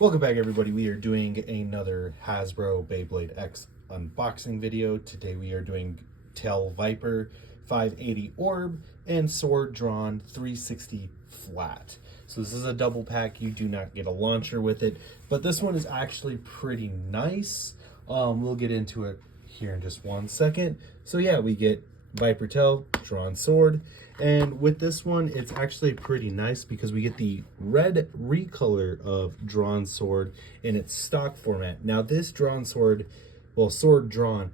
Welcome back, everybody. We are doing another Hasbro Beyblade X unboxing video. Today we are doing Tail Viper 580 Orb and Sword Dran 360 Flat. So this is a double pack. You do not get a launcher with it, but this one is actually pretty nice. We'll get into it here in just one second. So yeah, we get Viper Tail, Dran Sword, and with this one it's actually pretty nice because we get the red recolor of Dran Sword in its stock format. Now this Dran Sword, well, Sword Dran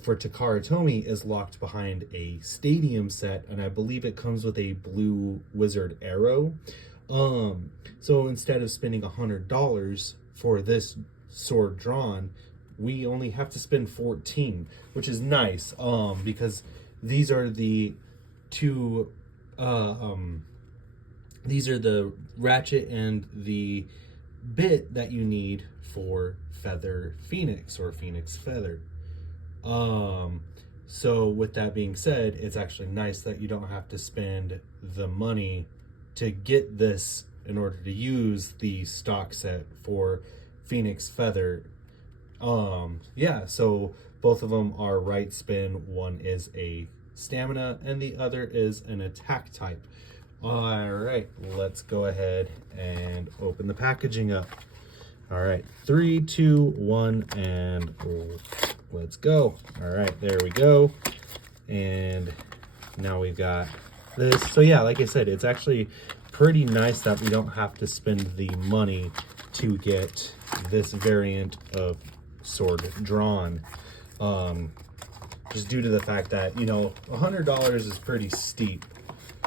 for Takara Tomy is locked behind a stadium set, and I believe it comes with a blue wizard arrow. So instead of spending $100 for this Sword Dran, we only have to spend 14, which is nice, because these are the two these are the ratchet and the bit that you need for Feather Phoenix or Phoenix Feather. So with that being said, it's actually nice that you don't have to spend the money to get this in order to use the stock set for Phoenix Feather. Yeah, so both of them are right spin. One is a stamina and the other is an attack type. All right, let's go ahead and open the packaging up. All right, 3, 2, 1, and let's go. All right, there we go. And now we've got this. So yeah, like I said, it's actually pretty nice that we don't have to spend the money to get this variant of Sword Dran, just due to the fact that, you know, $100 is pretty steep,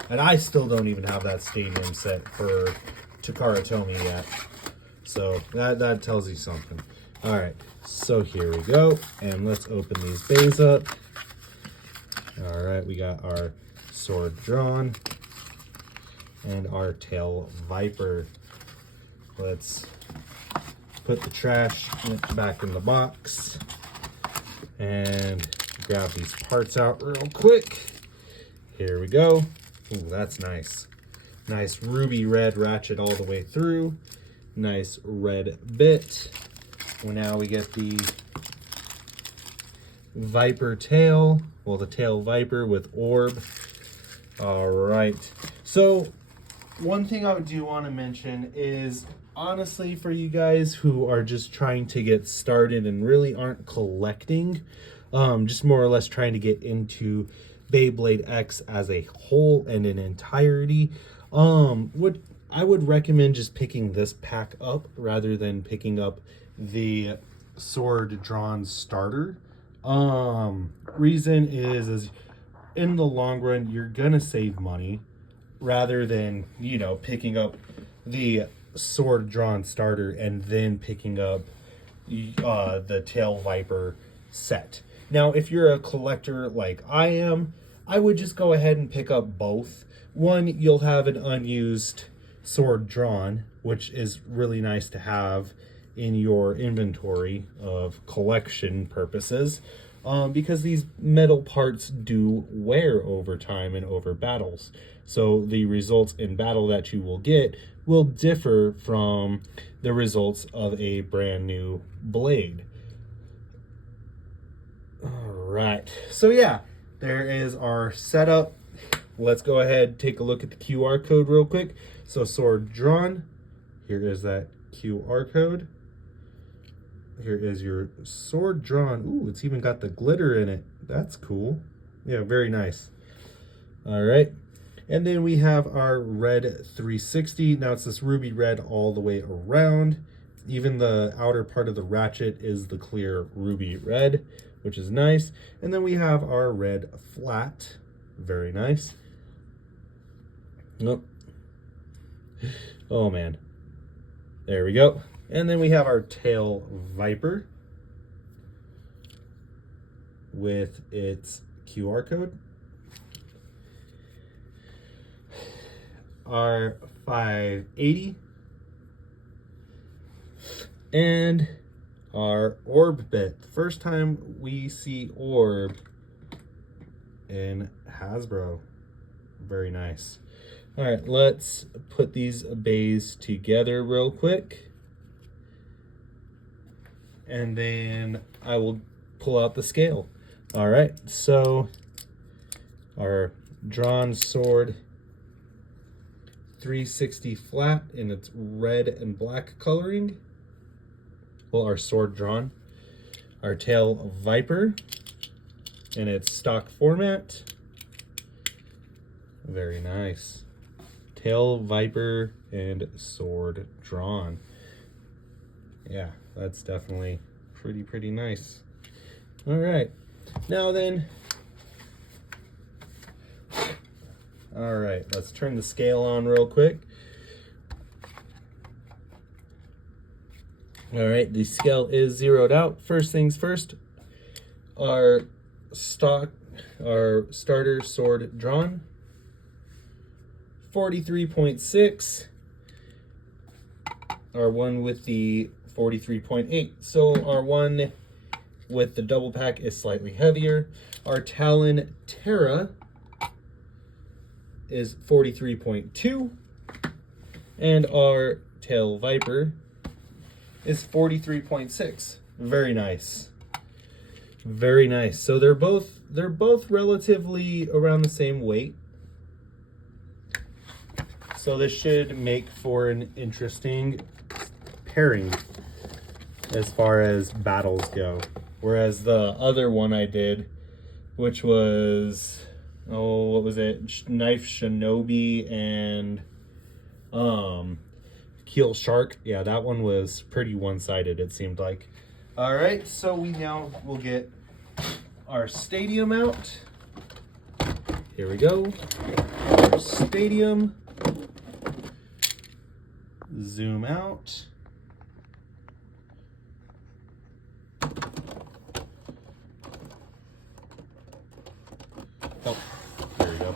and I still don't even have that stadium set for Takara Tomy yet, so that tells you something. All right, so here we go, and let's open these bays up. All right, we got our Sword Dran and our Tail Viper. Let's put the trash back in the box and grab these parts out real quick. Here we go. Ooh, that's nice. Nice ruby red ratchet all the way through. Nice red bit. Well, now we get the Viper tail. Well, the Tail Viper with orb. All right. So one thing I do want to mention is, honestly, for you guys who are just trying to get started and really aren't collecting, just more or less trying to get into Beyblade X as a whole and in entirety, I would recommend just picking this pack up rather than picking up the Sword Dran starter. Reason is in the long run, you're gonna save money rather than, you know, picking up the Sword Dran starter and then picking up the Tail Viper set. Now, if you're a collector like I am, I would just go ahead and pick up both. One, you'll have an unused Sword Dran, which is really nice to have in your inventory of collection purposes, because these metal parts do wear over time and over battles. So the results in battle that you will get will differ from the results of a brand new blade. All right, so yeah, there is our setup. Let's go ahead, take a look at the QR code real quick. So Sword Dran, here is that QR code. Here is your Sword Dran. Ooh, it's even got the glitter in it. That's cool. Yeah, very nice. All right. And then we have our red 360. Now it's this ruby red all the way around. Even the outer part of the ratchet is the clear ruby red, which is nice. And then we have our red flat. Very nice. Nope. Oh, man. There we go. And then we have our Tail Viper with its QR code. Our 580 and our orb bit. First time we see orb in Hasbro. Very nice. All right, let's put these bays together real quick. and then I will pull out the scale. All right, so our Dran sword 360 flat in its red and black coloring. Well, our sword Dran. Our tail Viper in its stock format. Very nice. Tail Viper and sword Dran. Yeah, that's definitely pretty nice. All right, now then. All right, let's turn the scale on real quick. All right, the scale is zeroed out. First things first, our starter sword Dran, 43.6. Our one with the 43.8. So our one with the double pack is slightly heavier. Our Talon Terra is 43.2. And our Tail Viper is 43.6. Very nice. Very nice. So they're both relatively around the same weight. So this should make for an interesting pairing as far as battles go. Whereas the other one I did, which was, oh, what was it? Knife Shinobi and Keel Shark. Yeah, that one was pretty one-sided, it seemed like. All right, so we now will get our stadium out. Here we go. Our stadium. Zoom out. Oh, there we go.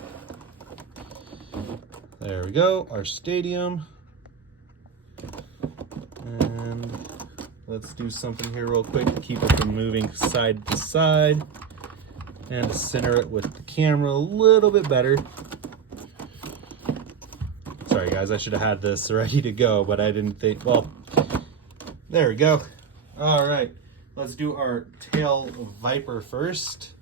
There we go, our stadium. And let's do something here real quick to keep it from moving side to side. And to center it with the camera a little bit better. Sorry guys, I should have had this ready to go, but I didn't think, well, there we go. All right, let's do our Tail Viper first.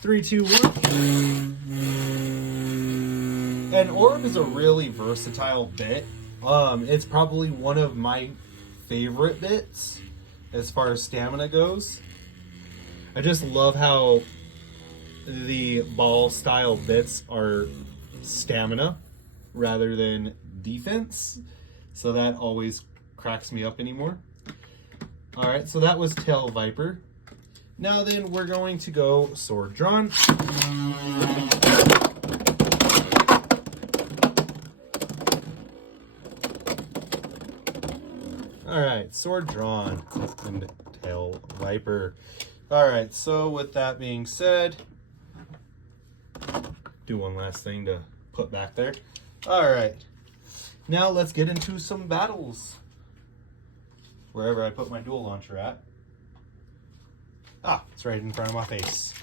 3, 2, 1. An orb is a really versatile bit. It's probably one of my favorite bits as far as stamina goes. I just love how the ball style bits are stamina rather than defense. So that always cracks me up anymore. All right, so that was Tail Viper. Now then, we're going to go sword Dran. All right, sword Dran and Tail Viper. All right, so with that being said, do one last thing to put back there. All right, now let's get into some battles. Wherever I put my dual launcher at. Ah, it's right in front of my face.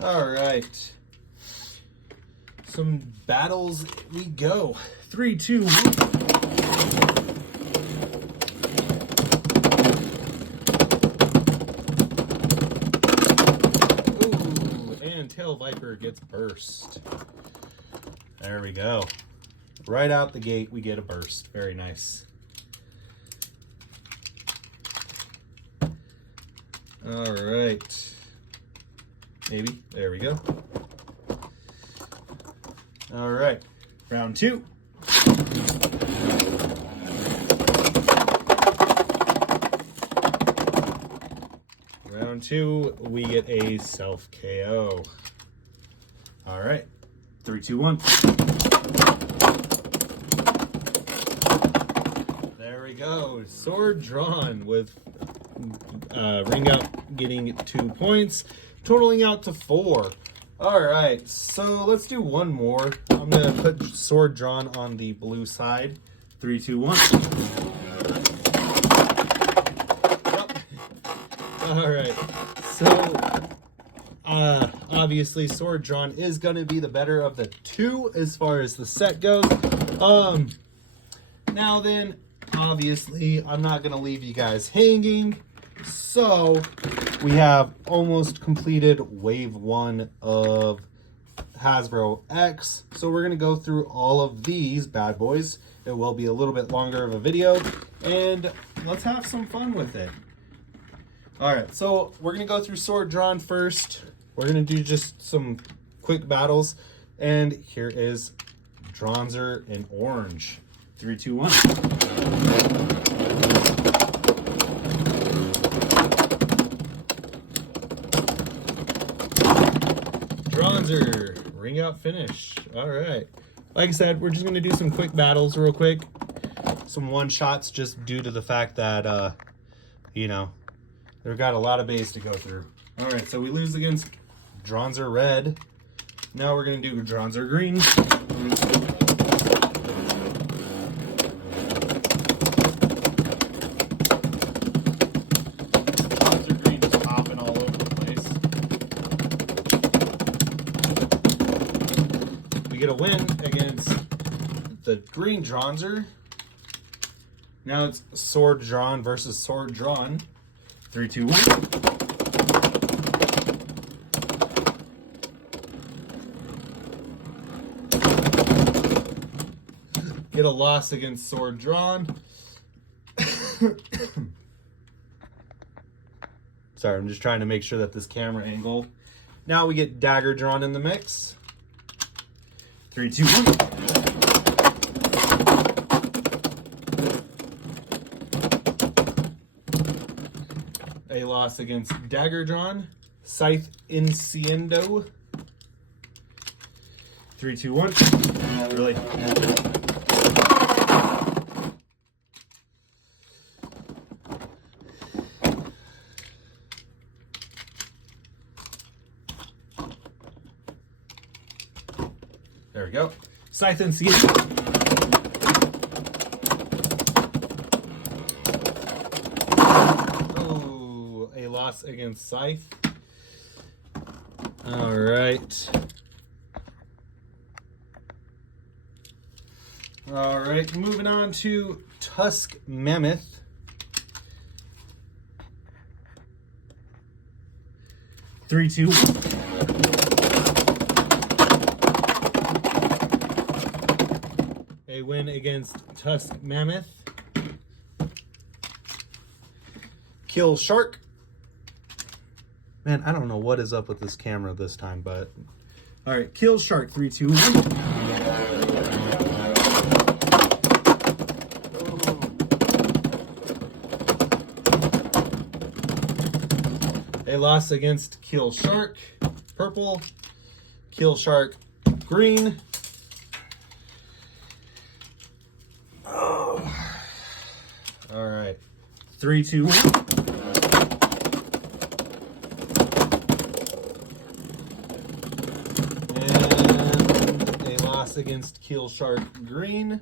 All right. Some battles we go. 3, 2, 1. Ooh, and Tail Viper gets burst. There we go. Right out the gate, we get a burst. Very nice. All right, maybe, there we go. All right, round 2. Round 2, we get a self KO. All right, 3, 2, 1. There we go, sword Dran with ring out getting 2 points, totaling out to 4. All right, so let's do one more. I'm gonna put sword Dran on the blue side. 3, 2, 1. Yep. All right, so obviously sword Dran is gonna be the better of the 2 as far as the set goes. Now then, obviously I'm not gonna leave you guys hanging. So we have almost completed wave 1 of Hasbro X. So we're going to go through all of these bad boys. It will be a little bit longer of a video, and let's have some fun with it. All right, so we're going to go through Sword Dran first. We're going to do just some quick battles, and here is Dranzer in orange. 3, 2, 1. Dranzer, ring out finish. All right. Like I said, we're just going to do some quick battles real quick. Some one-shots just due to the fact that, you know, they've got a lot of base to go through. All right, so we lose against Dranzer red. Now we're going to do Dranzer green. Dranzer green is popping all over the place. We get a win against the green Dranzer. Now it's Sword Dran versus Sword Dran. 3, 2, 1. Get a loss against Sword Dran. Sorry, I'm just trying to make sure that this camera angle. Now we get Dagger Dran in the mix. 3, 2, 1. A loss against Dagger Dran. Scythe Incendio. 3, 2, 1. Really? There we go. Scythe Incendio. Loss against Scythe. All right. All right, moving on to Tusk Mammoth. 3, 2. A win against Tusk Mammoth. Kill Shark. Man, I don't know what is up with this camera this time, but... All right, Kill Shark, 3, 2, 1. A loss against Kill Shark, purple. Kill Shark, green. Oh. All right, 3, 2, 1. Against Kill Shark green.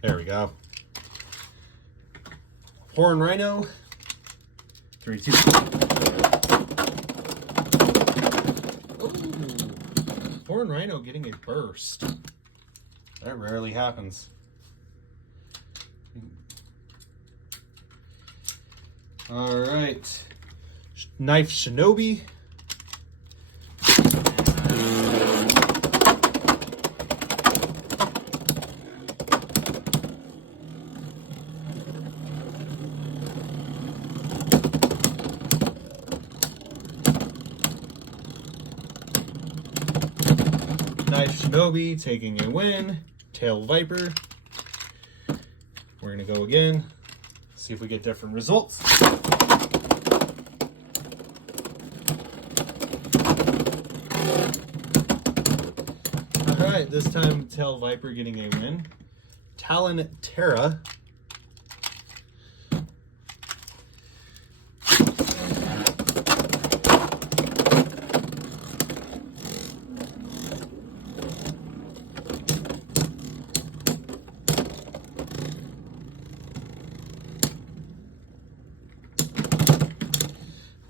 There we go. Horn Rhino. 3, 2. Ooh. Horn Rhino getting a burst. That rarely happens. All right. Knife Shinobi. Knife Shinobi taking a win. Tail Viper. We're going to go again. See if we get different results. Alright, this time Tail Viper getting a win. Talon Terra.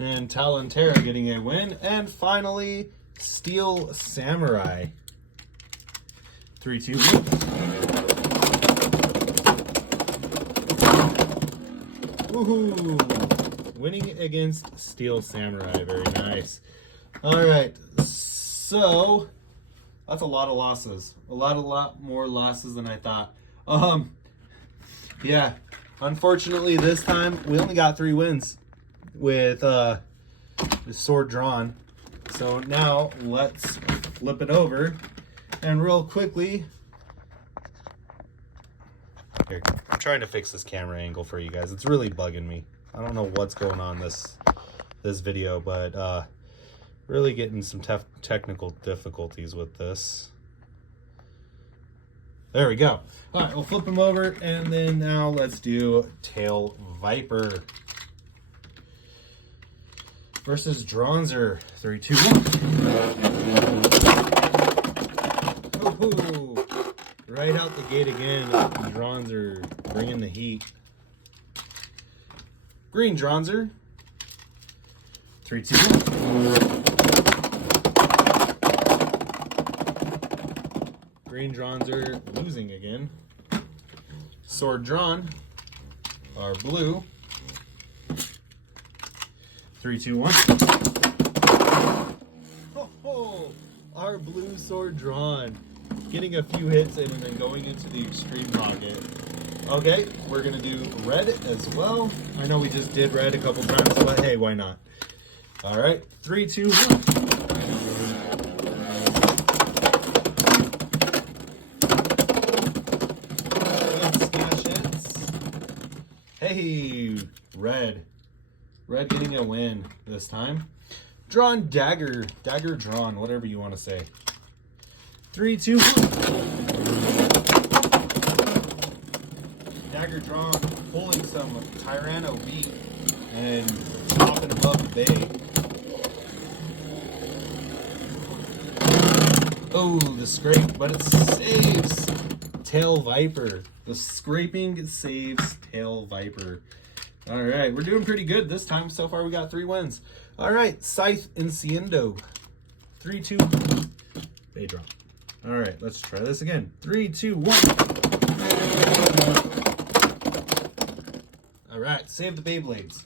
And Talon Terra getting a win. And finally, Steel Samurai. 3, 2, 1. Ooh, winning against Steel Samurai. Very nice. All right, so that's a lot of losses. A lot more losses than I thought. Yeah, unfortunately this time we only got 3 wins with the sword drawn. So now let's flip it over and real quickly. Here, I'm trying to fix this camera angle for you guys. It's really bugging me. I don't know what's going on this video, but really getting some technical difficulties with this. There we go. All right, we'll flip them over, and then now let's do Tail Viper versus Dranzer. 3, 2, 1. Ooh, right out the gate again. Dranzer bringing the heat. Green Dranzer. 3, 2, 1. Green Dranzer losing again. Sword drawn. Our blue. 3, 2, 1. Oh, our blue sword drawn. Getting a few hits in and then going into the extreme pocket. Okay, we're gonna do red as well. I know we just did red a couple times, but hey, why not? All right, 3, 2, 1. Hey, red. Red getting a win this time. Drawn dagger. Dagger drawn, whatever you want to say. 3, 2, 1. Dagger drawn, pulling some Tyranno beat and popping above the bay. Oh, the scrape, but it saves Tail Viper. The scraping saves Tail Viper. All right, we're doing pretty good this time. So far, we got 3 wins. All right, Scythe Incendio. 3, 2, they drop. All right, let's try this again. 3, 2, 1. All right, save the Beyblades.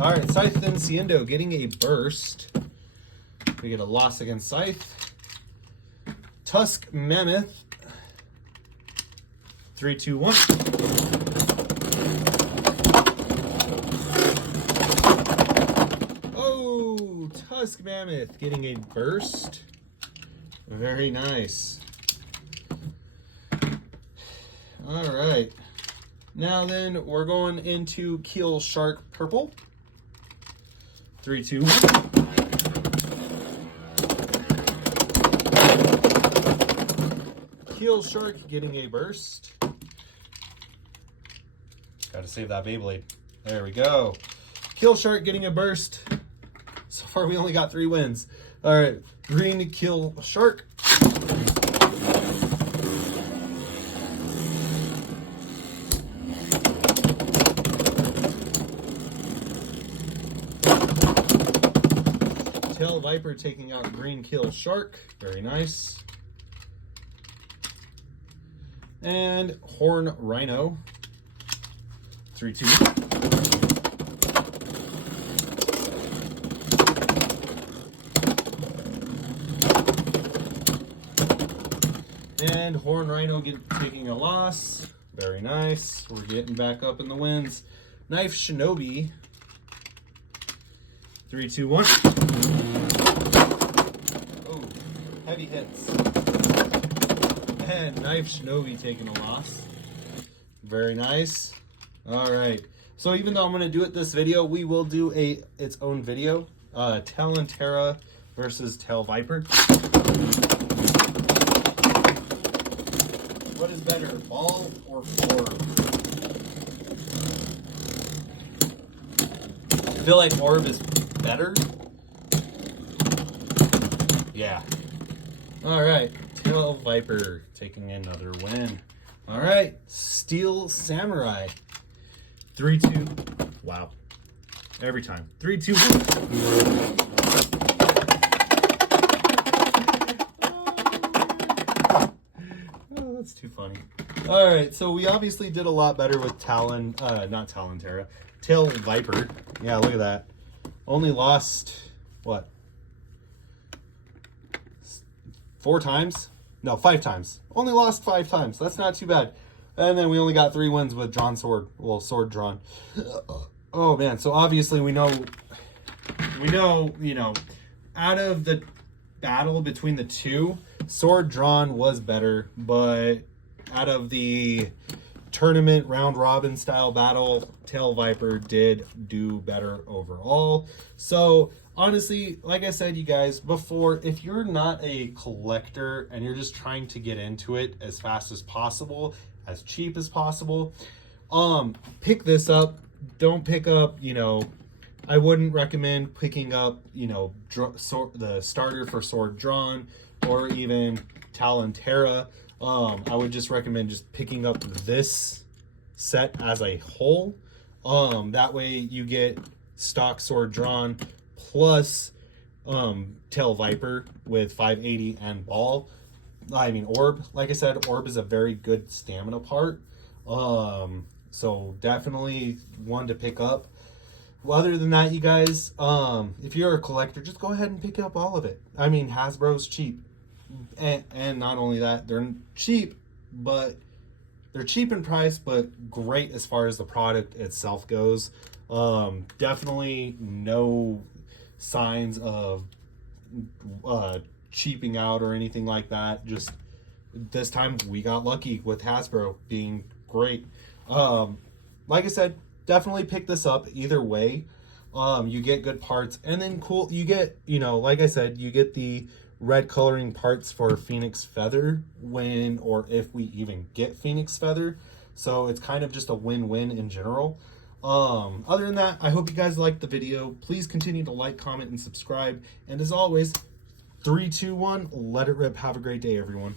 All right, Scythe Incendio getting a burst. We get a loss against Scythe. Tusk Mammoth. 3, 2, 1. Oh, Tusk Mammoth getting a burst. Very nice. All right. Now then, we're going into Keel Shark Purple. 3, 2, 1. Keel Shark getting a burst. Gotta save that Beyblade. There we go. Keel Shark getting a burst. So far, we only got 3 wins. All right, green Keel Shark. Tail Viper taking out green Keel Shark. Very nice. And Horn Rhino. 3, 2, 1. And Horn Rhino taking a loss. Very nice. We're getting back up in the wins. Knife Shinobi. 3, 2, 1. Oh, heavy hits. And Knife Shinobi taking a loss. Very nice. All right. So even though I'm going to do it this video, we will do its own video. Talentera versus Tail Viper. What is better, ball or orb? I feel like orb is better. Yeah. All right. Tail Viper taking another win. All right. Steel Samurai. 3, 2. Wow. Every time. 3, 2, 1. Oh, that's too funny. All right, so we obviously did a lot better with not Talon Terra, Tail Viper. Yeah, look at that. Only lost, what? 4 times? No, 5 times. Only lost 5 times. That's not too bad. And then we only got 3 wins with drawn sword. Well, sword drawn. Oh man, so obviously we know, out of the battle between the two, sword drawn was better, but out of the tournament round robin style battle, Tail Viper did do better overall. So honestly, like I said, you guys, before, if you're not a collector and you're just trying to get into it as fast as possible, as cheap as possible, pick this up. Don't pick up, I wouldn't recommend picking up, the starter for Sword Drawn or even Talon Terra. I would just recommend just picking up this set as a whole. That way you get stock Sword Drawn plus Tail Viper with 580 and ball. Orb. Like I said, Orb is a very good stamina part. So definitely one to pick up. Other than that, you guys, if you're a collector, just go ahead and pick up all of it. Hasbro's cheap. And not only that, they're cheap, but they're cheap in price, but great as far as the product itself goes. Definitely no signs of cheaping out or anything like that. Just this time we got lucky with Hasbro being great. Like I said, definitely pick this up either way. You get good parts, and then you get, like I said, you get the red coloring parts for Phoenix Feather when or if we even get Phoenix Feather. So it's kind of just a win-win in general. Other than that, I hope you guys liked the video. Please continue to like, comment, and subscribe. And as always, 3, 2, 1, let it rip. Have a great day, everyone.